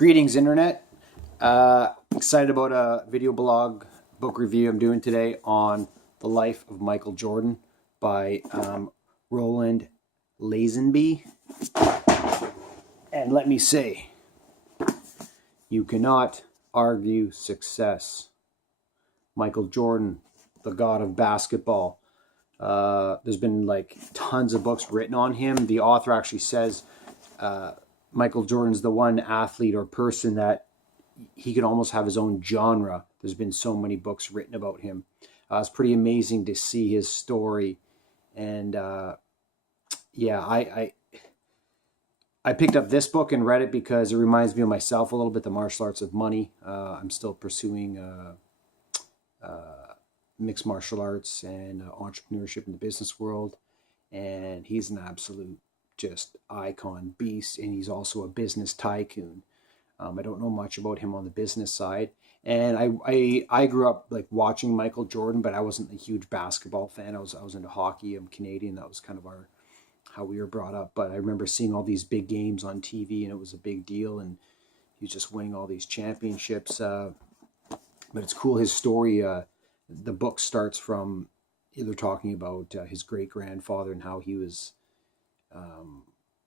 Greetings, Internet. Excited about a video blog book review I'm doing today on the life of Michael Jordan by Roland Lazenby. And let me say, you cannot argue success. Michael Jordan, the god of basketball. There's been like tons of books written on him. The author actually says Michael Jordan's the one athlete or person that he could almost have his own genre. There's been so many books written about him. It's pretty amazing to see his story. And yeah, I picked up this book and read it because it reminds me of myself a little bit, The Martial Arts of Money. I'm still pursuing mixed martial arts and entrepreneurship in the business world. And he's an absolute just icon beast. And he's also a business tycoon. I don't know much about him on the business side. And I grew up like watching Michael Jordan, but I wasn't a huge basketball fan. I was into hockey. I'm Canadian. That was kind of how we were brought up. But I remember seeing all these big games on TV, and it was a big deal. And he was just winning all these championships. But it's cool. His story, the book starts from, they're talking about his great-grandfather and how he was,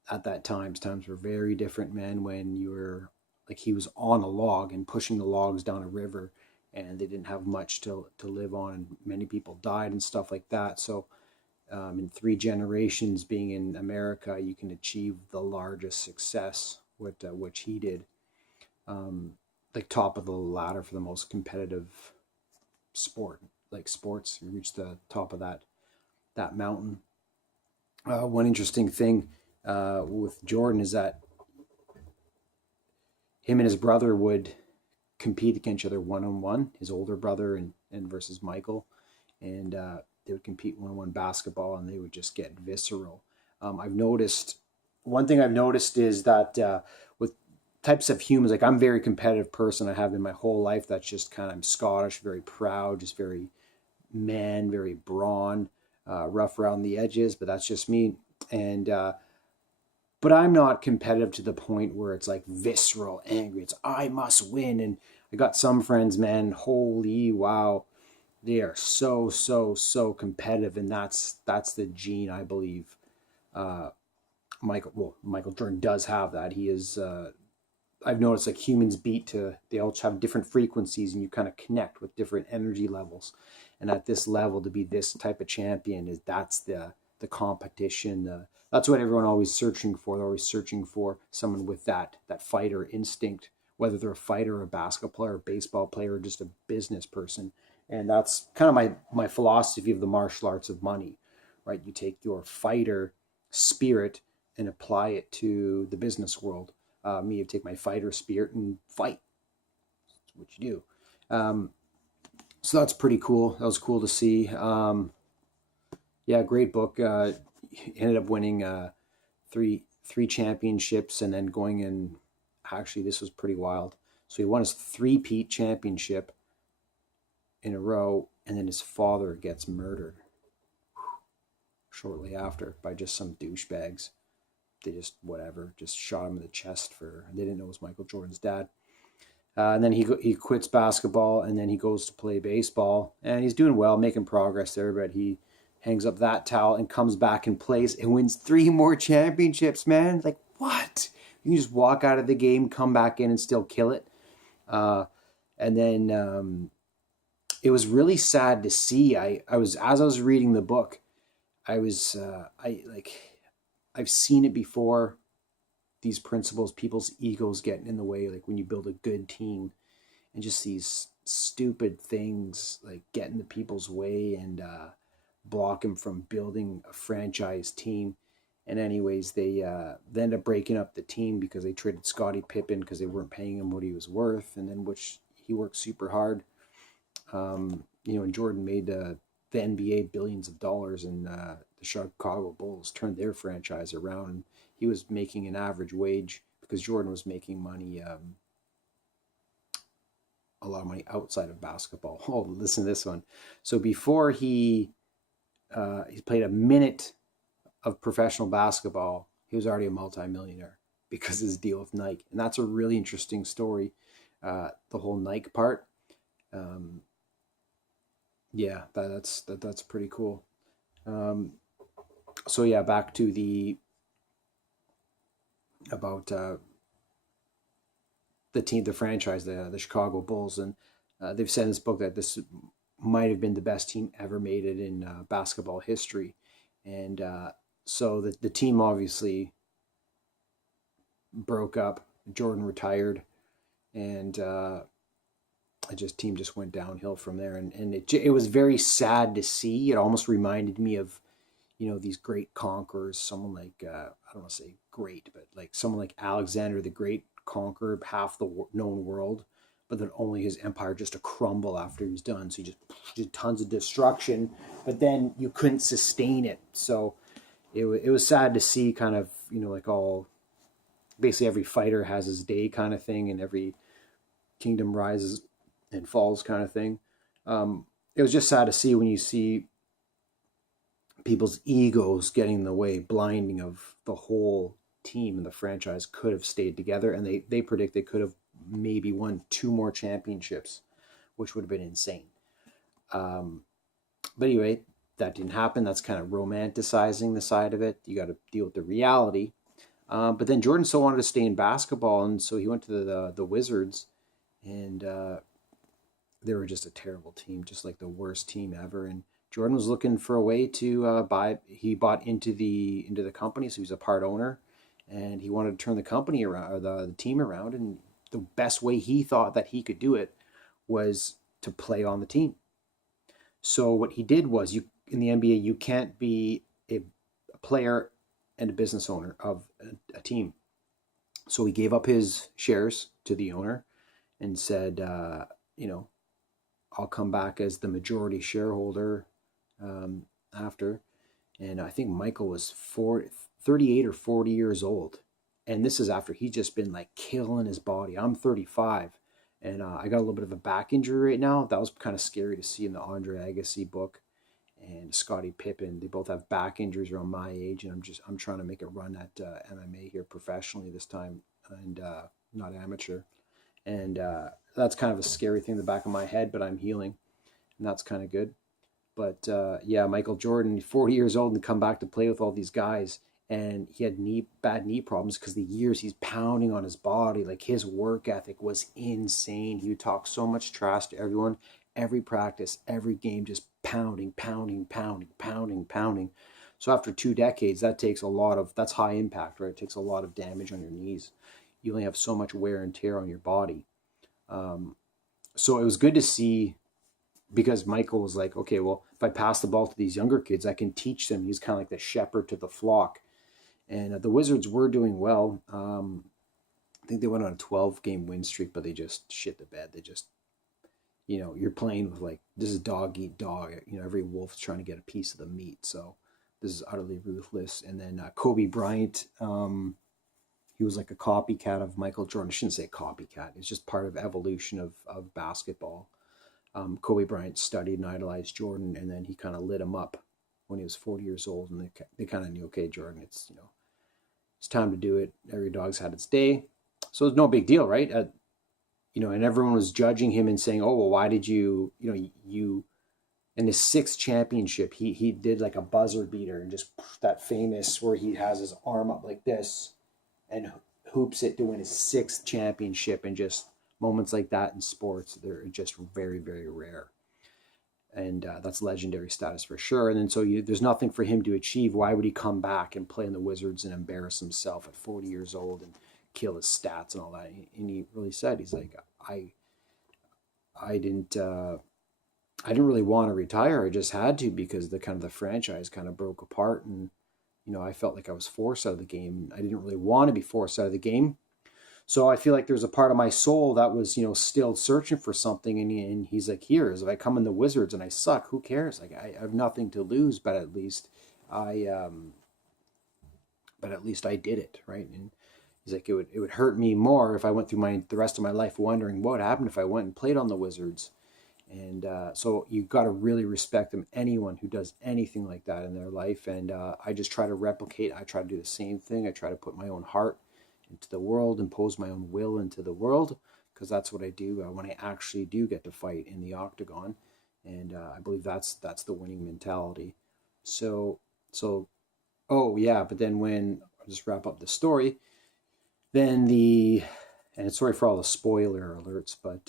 at that times were very different, man, when you were, like, he was on a log and pushing the logs down a river, and they didn't have much to live on, and many people died and stuff like that. So in 3 generations being in America, you can achieve the largest success, which he did. Like top of the ladder for the most competitive sports. You reach the top of that mountain. One interesting thing with Jordan is that him and his brother would compete against each other one-on-one, his older brother and versus Michael. And they would compete one-on-one basketball, and they would just get visceral. One thing I've noticed is that with types of humans, like, I'm a very competitive person. I have been my whole life. That's just kind of, I'm Scottish, very proud, just very man, very brawn, rough around the edges, but that's just me. And but I'm not competitive to the point where it's like visceral, angry. It's I must win. And I got some friends, man, holy wow, they are so competitive, and that's the gene, I believe. Michael Jordan does have that. He is. I've noticed, like, humans they all have different frequencies, and you kind of connect with different energy levels. And at this level, to be this type of champion that's the competition. That's what everyone always searching for. They're always searching for someone with that fighter instinct, whether they're a fighter, a basketball player, a baseball player, or just a business person. And that's kind of my philosophy of the martial arts of money, right? You take your fighter spirit and apply it to the business world. Me, I take my fighter spirit and fight. That's what you do. So that's pretty cool. That was cool to see. Yeah, great book. Ended up winning three championships, and then going in. Actually, this was pretty wild. So he won his 3-peat championship in a row, and then his father gets murdered shortly after by just some douchebags. They just shot him in the chest they didn't know it was Michael Jordan's dad. And then he quits basketball, and then he goes to play baseball, and he's doing well, making progress there, but he hangs up that towel and comes back and plays and wins 3 more championships, man. Like, what? You can just walk out of the game, come back in, and still kill it. And then it was really sad to see. As I was reading the book, I've seen it before. These principles, people's egos getting in the way, like when you build a good team, and just these stupid things like get in the people's way and block them from building a franchise team. And anyways, they end up breaking up the team because they traded Scottie Pippen because they weren't paying him what he was worth, and then which he worked super hard. And Jordan made the NBA billions of dollars, and the Chicago Bulls turned their franchise around. And he was making an average wage because Jordan was making money, a lot of money outside of basketball. Oh, listen to this one. So before he played a minute of professional basketball, he was already a multimillionaire because of his deal with Nike. And that's a really interesting story, the whole Nike part. Um, yeah, that's pretty cool. Um, so yeah, back to the about the team, the franchise, the Chicago Bulls, and they've said in this book that this might have been the best team ever made it in basketball history, and so the team obviously broke up. Jordan retired, and team just went downhill from there, and it was very sad to see. It almost reminded me of these great conquerors, someone like I don't want to say great, but like someone like Alexander the Great conquered half the known world, but then only his empire just to crumble after he was done. So he just did tons of destruction, but then you couldn't sustain it. So it was sad to see, kind of, like all, basically every fighter has his day kind of thing, and every kingdom rises and falls kind of thing. It was just sad to see when you see people's egos getting in the way, blinding of the whole team, and the franchise could have stayed together. And they predict they could have maybe won 2 more championships, which would have been insane. But anyway, that didn't happen. That's kind of romanticizing the side of it. You got to deal with the reality. But then Jordan still wanted to stay in basketball, and so he went to the Wizards, and they were just a terrible team, just like the worst team ever. And Jordan was looking for a way to buy. He bought into the company, so he was a part owner, and he wanted to turn the company around, or the team around. And the best way he thought that he could do it was to play on the team. So what he did was, in the NBA, you can't be a player and a business owner of a team. So he gave up his shares to the owner and said, I'll come back as the majority shareholder after. And I think Micheal was 38 or 40 years old. And this is after he's just been like killing his body. I'm 35, and I got a little bit of a back injury right now. That was kind of scary to see in the Andre Agassi book. And Scottie Pippen, they both have back injuries around my age, and I'm trying to make a run at MMA here professionally this time, and not amateur. And that's kind of a scary thing in the back of my head, but I'm healing, and that's kind of good. But yeah, Michael Jordan, 40 years old, and come back to play with all these guys, and he had bad knee problems because the years he's pounding on his body. Like, his work ethic was insane. He would talk so much trash to everyone, every practice, every game, just pounding. So after 2 decades, that's high impact, right? It takes a lot of damage on your knees. You only have so much wear and tear on your body. So it was good to see, because Micheal was like, okay, well, if I pass the ball to these younger kids, I can teach them. He's kind of like the shepherd to the flock. And the Wizards were doing well. I think they went on a 12-game win streak, but they just shit the bed. They just, you're playing with, like, this is dog eat dog. Every wolf's trying to get a piece of the meat. So this is utterly ruthless. And then Kobe Bryant, he was like a copycat of Michael Jordan. I shouldn't say copycat. It's just part of evolution of basketball. Kobe Bryant studied and idolized Jordan, and then he kind of lit him up when he was 40 years old. And they kind of knew, okay, Jordan, it's time to do it. Every dog's had its day. So it's no big deal, right? And everyone was judging him and saying, oh, well, why did you in his 6th championship, he did like a buzzer beater, and just that famous where he has his arm up like this and hoops it to win his 6th championship. And just moments like that in sports, they're just very, very rare. And that's legendary status for sure. And then so there's nothing for him to achieve. Why would he come back and play in the Wizards and embarrass himself at 40 years old and kill his stats and all that? And he really said, he's like, I didn't really want to retire. I just had to, because the franchise kind of broke apart, and I felt like I was forced out of the game. I didn't really want to be forced out of the game. So I feel like there's a part of my soul that was, still searching for something. And he's like, if I come in the Wizards and I suck, who cares? Like, I have nothing to lose, but at least I did it, right? And he's like, it would hurt me more if I went through the rest of my life wondering what happened if I went and played on the Wizards. And so you got to really respect them, anyone who does anything like that in their life. And I just try to replicate. I try to do the same thing. I try to put my own heart into the world, impose my own will into the world, because that's what I do when I actually do get to fight in the octagon. And I believe that's the winning mentality. So so oh yeah, but then when I'll just wrap up the story, then and sorry for all the spoiler alerts, but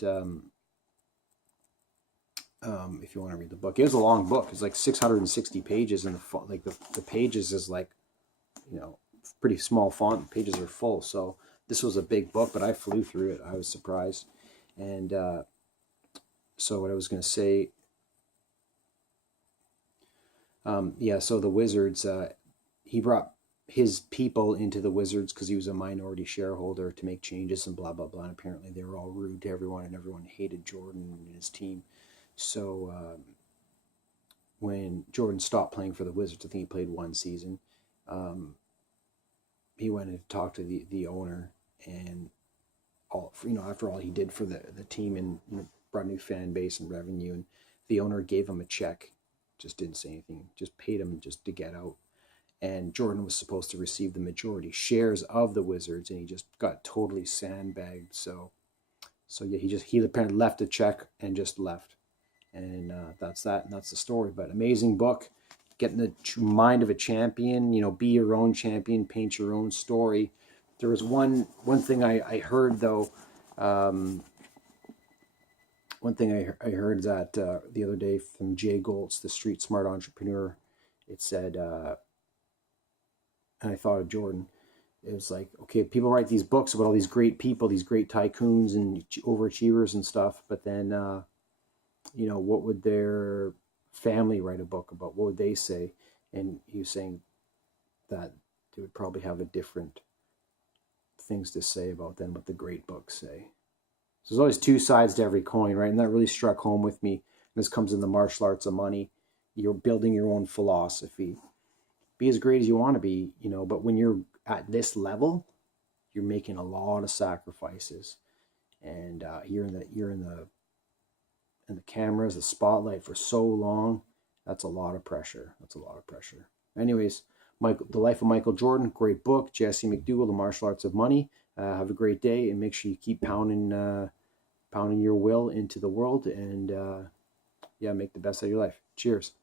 if you want to read the book, it was a long book. It's like 660 pages, and the pages is like, pretty small font. The pages are full, so this was a big book, but I flew through it. I was surprised. And so what I was going to say, yeah, so the Wizards, he brought his people into the Wizards because he was a minority shareholder to make changes and blah, blah, blah. And apparently they were all rude to everyone, and everyone hated Jordan and his team. So when Jordan stopped playing for the Wizards, I think he played one season, he went and talked to the owner, and after all he did for the team, and brought new fan base and revenue, and the owner gave him a check, just didn't say anything, just paid him just to get out. And Jordan was supposed to receive the majority shares of the Wizards, and he just got totally sandbagged. So yeah, he apparently left a check and just left, and that's that, and that's the story. But amazing book. Get in the mind of a champion, be your own champion, paint your own story. There was one thing I heard, though. One thing I heard that the other day from Jay Goltz, the street smart entrepreneur. It said, and I thought of Jordan. It was like, okay, people write these books about all these great people, these great tycoons and overachievers and stuff, but then, what would their family write a book about? What would they say? And he was saying that they would probably have a different things to say about them, what the great books say. So there's always two sides to every coin, right? And that really struck home with me. And this comes in the martial arts of money. You're building your own philosophy. Be as great as you want to be, but when you're at this level, you're making a lot of sacrifices. And you're in the cameras, the spotlight for so long. That's a lot of pressure. Anyways, The Life of Michael Jordan, great book. Jesse McDougall, The Martial Arts of Money. Have a great day, and make sure you keep pounding your will into the world, and make the best of your life. Cheers.